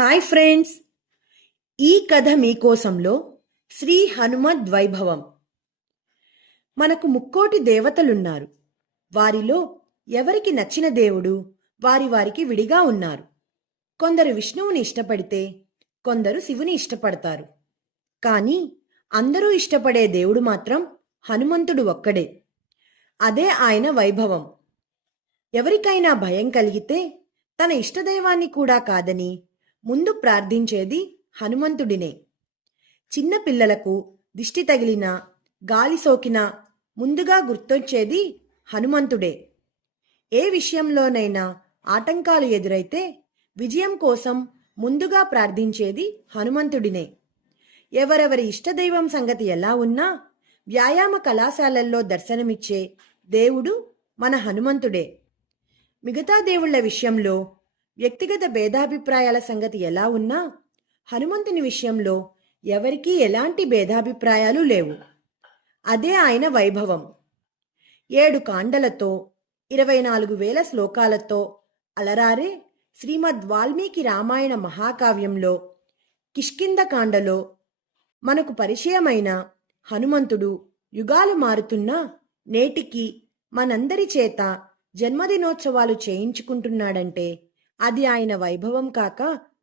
Hi friends, ఈ కథ మీకోసంలో శ్రీ హనుమద్ వైభవం. మనకు ముక్కోటి దేవతలున్నారు. వారిలో ఎవరికి నచ్చిన దేవుడు వారి వారికి విడిగా ఉన్నారు. కొందరు విష్ణువుని ఇష్టపడితే కొందరు శివుని ఇష్టపడతారు. కానీ అందరూ ఇష్టపడే దేవుడు మాత్రం హనుమంతుడు ఒక్కడే. అదే ఆయన వైభవం. ఎవరికైనా భయం కలిగితే తన ఇష్టదైవాన్ని కూడా కాదని ముందు ప్రార్థించేది హనుమంతుడినే. చిన్న పిల్లలకు దిష్టి తగిలినా గాలి సోకినా ముందుగా గుర్తొచ్చేది హనుమంతుడే. ఏ విషయంలోనైనా ఆటంకాలు ఎదురైతే విజయం కోసం ముందుగా ప్రార్థించేది హనుమంతుడినే. ఎవరెవరి ఇష్టదైవం సంగతి ఎలా ఉన్నా వ్యాయామ కళాశాలల్లో దర్శనమిచ్చే దేవుడు మన హనుమంతుడే. మిగతా దేవుళ్ల విషయంలో వ్యక్తిగత భేదాభిప్రాయాల సంగతి ఎలా ఉన్నా హనుమంతుని విషయంలో ఎవరికీ ఎలాంటి భేదాభిప్రాయాలు లేవు. అదే ఆయన వైభవం. 7 కాండలతో 24,000 శ్లోకాలతో అలరారే శ్రీమద్ వాల్మీకి రామాయణ మహాకావ్యంలో కిష్కింద కాండలో మనకు పరిచయమైన హనుమంతుడు యుగాలు మారుతున్నా నేటికి మనందరి చేత జన్మదినోత్సవాలు చేయించుకుంటున్నాడంటే అది ఆయన వైభవం కాక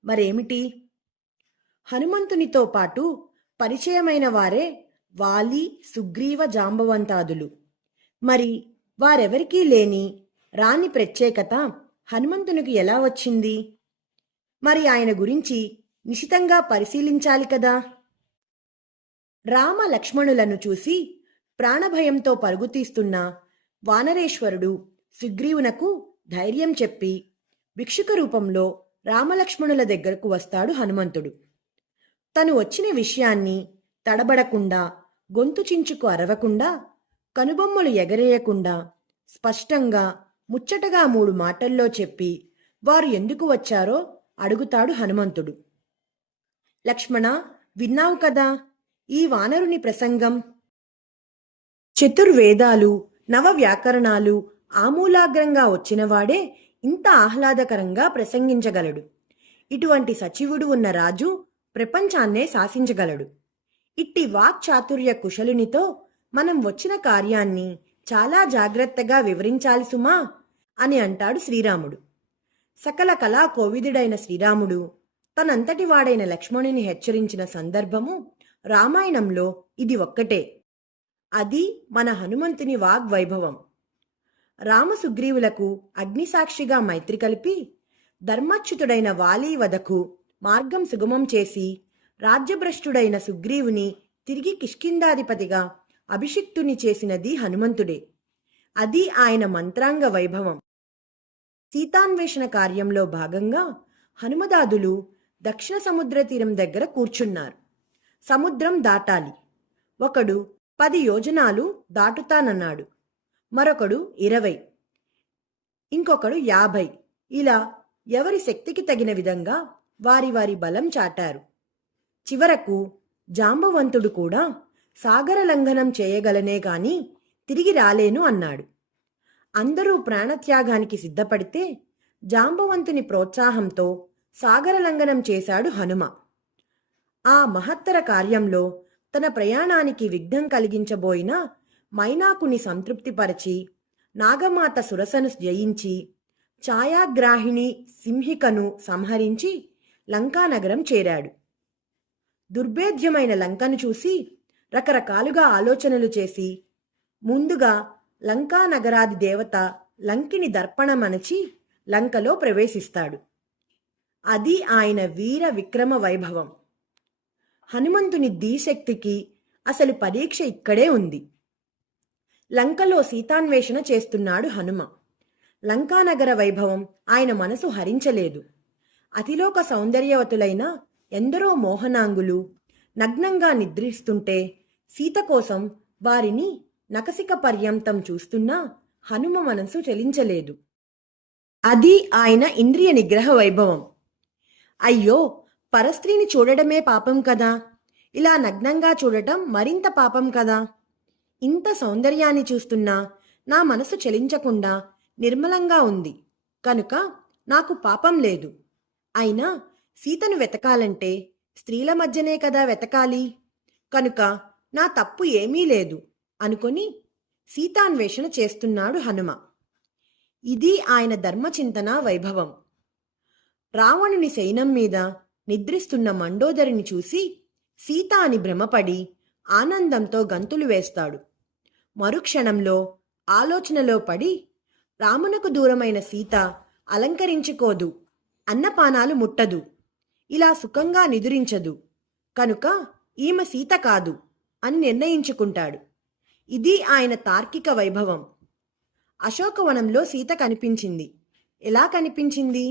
మరేమిటి? హనుమంతునితో పాటు పరిచయమైన వారే వాలి, సుగ్రీవ, జాంబవంతాదులు. మరి వారెవరికీ లేని రాని ప్రత్యేకత హనుమంతునికి ఎలా వచ్చింది? మరి ఆయన గురించి నిశితంగా పరిశీలించాలి కదా. రామ లక్ష్మణులను చూసి ప్రాణభయంతో పరుగుతీస్తున్న వానరేశ్వరుడు సుగ్రీవునకు ధైర్యం చెప్పి భిక్షుక రూపంలో రామలక్ష్మణుల దగ్గరకు వస్తాడు హనుమంతుడు. తను వచ్చిన విషయాన్ని తడబడకుండా, గొంతు చించుకు అరవకుండా, కనుబొమ్మలు ఎగరేయకుండా స్పష్టంగా ముచ్చటగా 3 మాటల్లో చెప్పి వారు ఎందుకు వచ్చారో అడుగుతాడు హనుమంతుడు. లక్ష్మణ, విన్నావు కదా ఈ వానరుని ప్రసంగం. చతుర్వేదాలు, నవ వ్యాకరణాలు ఆమూలాగ్రంగా వచ్చినవాడే ఇంత ఆహ్లాదకరంగా ప్రసంగించగలడు. ఇటువంటి సచివుడు ఉన్న రాజు ప్రపంచాన్నే శాసించగలడు. ఇట్టి వాక్చాతుర్య కుశలునితో మనం వచ్చిన కార్యాన్ని చాలా జాగ్రత్తగా వివరించాలి సుమా అని అంటాడు శ్రీరాముడు. సకల కళా కోవిదుడైన శ్రీరాముడు తనంతటి వాడైన లక్ష్మణుని హెచ్చరించిన సందర్భము రామాయణంలో ఇది ఒక్కటే. అది మన హనుమంతుని వాగ్వైభవం. రామసుగ్రీవులకు అగ్నిసాక్షిగా మైత్రి కలిపి ధర్మచ్యుతుడైన వాలి వధకు మార్గం సుగమం చేసి రాజ్యభ్రష్టుడైన సుగ్రీవుని తిరిగి కిష్కిందాధిపతిగా అభిషిక్తుని చేసినది హనుమంతుడే. అది ఆయన మంత్రాంగ వైభవం. సీతాన్వేషణ కార్యంలో భాగంగా హనుమదాదులు దక్షిణ సముద్ర తీరం దగ్గర కూర్చున్నారు. సముద్రం దాటాలి. ఒకడు 10 యోజనాలు దాటుతానన్నాడు, మరొకడు 20, ఇంకొకడు 50. ఇలా ఎవరి శక్తికి తగిన విధంగా వారి వారి బలం చాటారు. చివరకు జాంబవంతుడు కూడా సాగర లంఘనం చేయగలనే గాని తిరిగి రాలేను అన్నాడు. అందరూ ప్రాణత్యాగానికి సిద్ధపడితే జాంబవంతుని ప్రోత్సాహంతో సాగర లంఘనం చేశాడు హనుమ. ఆ మహత్తర కార్యంలో తన ప్రయాణానికి విఘ్నం కలిగించబోయిన మైనాకుని సంతృప్తిపరచి నాగమాత సురసను జయించి ఛాయాగ్రాహిణి సింహికను సంహరించి లంకానగరం చేరాడు. దుర్భేద్యమైన లంకను చూసి రకరకాలుగా ఆలోచనలు చేసి ముందుగా లంకానగరాది దేవత లంకిని దర్పణమనచి లంకలో ప్రవేశిస్తాడు. అది ఆయన వీర విక్రమ వైభవం. హనుమంతుని ధీశక్తికి అసలు పరీక్ష ఇక్కడే ఉంది. లంకలో సీతాన్వేషణ చేస్తున్నాడు హనుమ. లంకానగర వైభవం ఆయన మనసు హరించలేదు. అతిలోక సౌందర్యవతులైన ఎందరో మోహనాంగులు నగ్నంగా నిద్రిస్తుంటే సీత కోసం వారిని నకసిక పర్యంతం చూస్తున్నా హనుమ మనసు చలించలేదు. అది ఆయన ఇంద్రియ నిగ్రహ వైభవం. అయ్యో, పరస్త్రీని చూడడమే పాపం కదా, ఇలా నగ్నంగా చూడటం మరింత పాపం కదా. ఇంత సౌందర్యాన్ని చూస్తున్నా నా మనసు చలించకుండా నిర్మలంగా ఉంది కనుక నాకు పాపం లేదు. అయినా సీతను వెతకాలంటే స్త్రీల మధ్యనే కదా వెతకాలి, కనుక నా తప్పు ఏమీ లేదు అనుకొని సీతాన్వేషణ చేస్తున్నాడు హనుమ. ఇది ఆయన ధర్మచింతన వైభవం. రావణుని సైన్యం మీద నిద్రిస్తున్న మండోదరిని చూసి సీత అని భ్రమపడి ఆనందంతో గంతులు వేస్తాడు. మరుక్షణంలో ఆలోచనలో పడి రామునకు దూరమైన సీత అలంకరించుకోదు, అన్నపానాలు ముట్టదు, ఇలా సుఖంగా నిదురించదు, కనుక ఈమె సీత కాదు అని నిర్ణయించుకుంటాడు. ఇది ఆయన తార్కిక వైభవం. అశోకవనంలో సీత కనిపించింది. ఎలా కనిపించింది?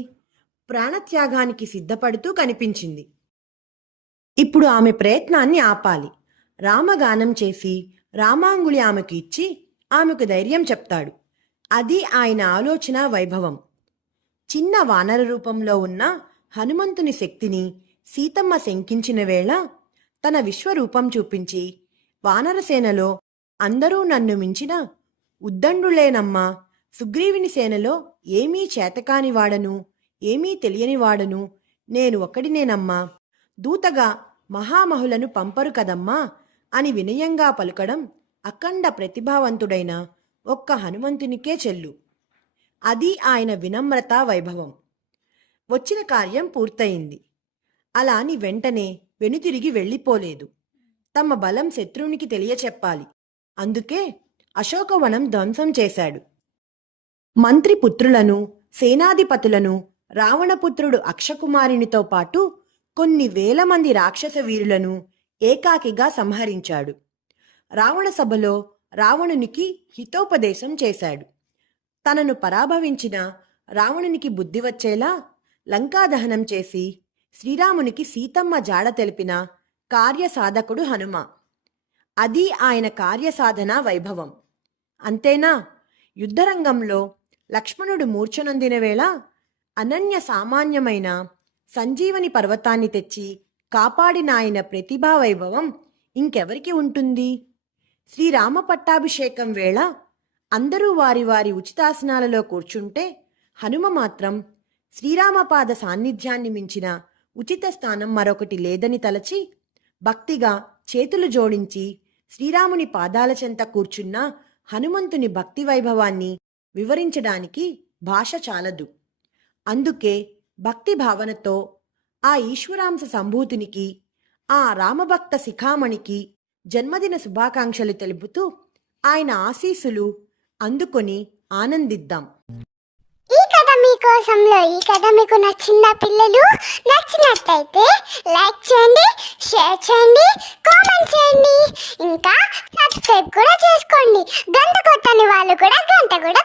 ప్రాణత్యాగానికి సిద్ధపడుతూ కనిపించింది. ఇప్పుడు ఆమె ప్రయత్నాన్ని ఆపాలి. రామగానం చేసి రామాంగుళి ఆమెకు ఇచ్చి ఆమెకు ధైర్యం చెప్తాడు. అది ఆయన ఆలోచన వైభవం. చిన్న వానర రూపంలో ఉన్న హనుమంతుని శక్తిని సీతమ్మ శంకించిన వేళ తన విశ్వరూపం చూపించి, వానరసేనలో అందరూ నన్ను మించిన ఉద్దండులేనమ్మా, సుగ్రీవుని సేనలో ఏమీ చేతకాని వాడను, ఏమీ తెలియని వాడను, నేను ఒక్కడినేనమ్మా, దూతగా మహామహులను పంపరు కదమ్మా అని వినయంగా పలుకడం అఖండ ప్రతిభావంతుడైన ఒక్క హనుమంతునికే చెల్లు. అది ఆయన వినమ్రత వైభవం. వచ్చిన కార్యం పూర్తయింది. అలా అని వెంటనే వెనుతిరిగి వెళ్ళిపోలేదు. తమ బలం శత్రువునికి తెలియచెప్పాలి. అందుకే అశోకవనం ధ్వంసం చేశాడు. మంత్రిపుత్రులను, సేనాధిపతులను, రావణపుత్రుడు అక్షకుమారునితో పాటు కొన్ని వేల మంది రాక్షస వీరులను ఏకాకిగా సంహరించాడు. రావణ సభలో రావణునికి హితోపదేశం చేశాడు. తనను పరాభవించిన రావణునికి బుద్ధి వచ్చేలా లంకాదహనం చేసి శ్రీరామునికి సీతమ్మ జాడ తెలిపిన కార్యసాధకుడు హనుమ. అది ఆయన కార్యసాధన వైభవం. అంతేనా, యుద్ధరంగంలో లక్ష్మణుడు మూర్ఛనొందిన వేళ అనన్య సామాన్యమైన సంజీవని పర్వతాన్ని తెచ్చి కాపాడిన ఆయన ప్రతిభా వైభవం ఇంకెవరికి ఉంటుంది? శ్రీరామ పట్టాభిషేకం వేళ అందరూ వారి వారి ఉచితాసనాలలో కూర్చుంటే హనుమ మాత్రం శ్రీరామపాద సాన్నిధ్యాన్ని మించిన ఉచిత స్థానం మరొకటి లేదని తలచి భక్తిగా చేతులు జోడించి శ్రీరాముని పాదాల చెంత కూర్చున్న హనుమంతుని భక్తి వైభవాన్ని వివరించడానికి భాష చాలదు. అందుకే భక్తి భావనతో ఆ ఈశ్వరాంశ సంభూతునికి, ఆ రామభక్త శిఖామణికి జన్మదిన శుభాకాంక్షలు తెలుపుతూ ఆయన ఆశీస్సులు అందుకొని ఆనందిద్దాం. ఈ కథ మీకోసంలో ఈ కథ మీకు నచ్చిందా పిల్లలు? నచ్చినట్లయితే లైక్ చేయండి, షేర్ చేయండి, కామెంట్ చేయండి, ఇంకా సబ్స్క్రైబ్ కూడా చేసుకోండి. గంట కొట్టని వాళ్ళు కూడా గంట కూడా